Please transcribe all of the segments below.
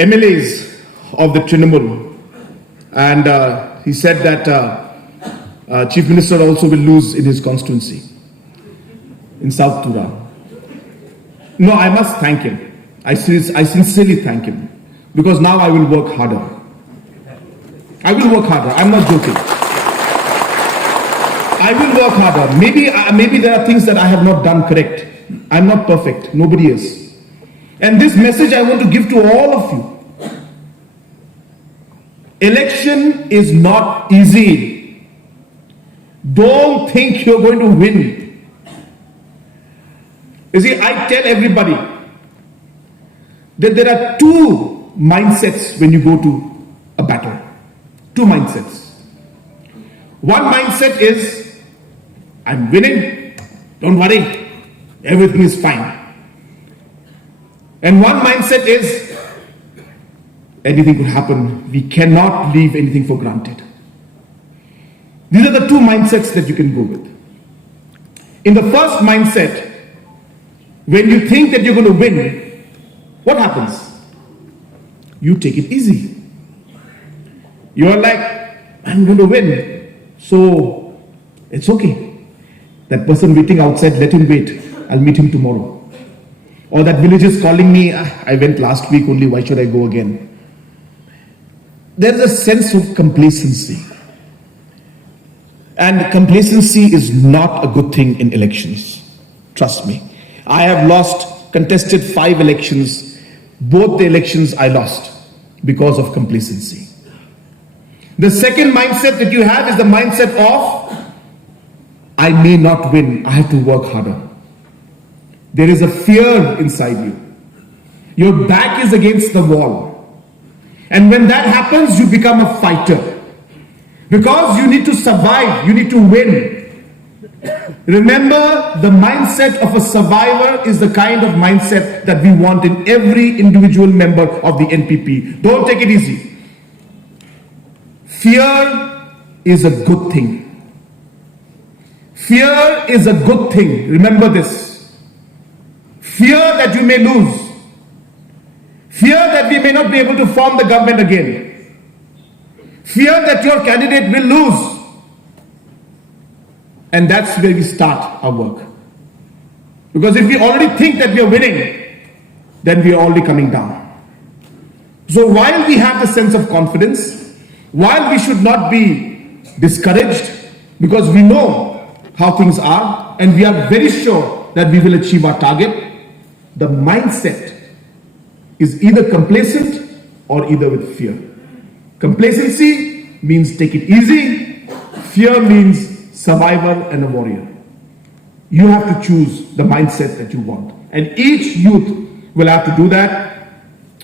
MLAs of the Trinamool, and he said that Chief Minister also will lose in his constituency in South Tura. No, I must thank him. I sincerely thank him, because now I will work harder. I will work harder. I'm not joking. I will work harder. Maybe there are things that I have not done correct. I'm not perfect. Nobody is. And this message I want to give to all of you. Election is not easy. Don't think you're going to win. You see, I tell everybody that there are two mindsets when you go to a battle. Two mindsets. One mindset is, I'm winning, don't worry, everything is fine. And one mindset is, anything could happen, we cannot leave anything for granted. These are the two mindsets that you can go with. In the first mindset, when you think that you're going to win, what happens? You take it easy. You're like, I'm going to win, so it's okay. That person waiting outside, let him wait. I'll meet him tomorrow. Or that village is calling me, I went last week only, why should I go again? There's a sense of complacency. And complacency is not a good thing in elections. Trust me. I have contested 5 elections. Both the elections I lost because of complacency. The second mindset that you have is the mindset of, I may not win, I have to work harder. There is a fear inside you. Your back is against the wall. And when that happens, you become a fighter. Because you need to survive, you need to win. Remember, the mindset of a survivor is the kind of mindset that we want in every individual member of the NPP. Don't take it easy. Fear is a good thing. Fear is a good thing. Remember this. Fear that you may lose. Fear that we may not be able to form the government again. Fear that your candidate will lose. And that's where we start our work. Because if we already think that we are winning, then we are already coming down. So while we have the sense of confidence, while we should not be discouraged, because we know how things are, and we are very sure that we will achieve our target, the mindset is either complacent or either with fear. Complacency means take it easy. Fear means survivor and a warrior. You have to choose the mindset that you want. And each youth will have to do that.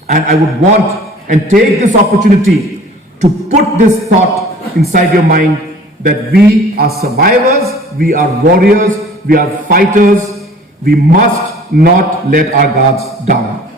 And I would want and take this opportunity to put this thought inside your mind that we are survivors, we are warriors, we are fighters. We must not let our guards down.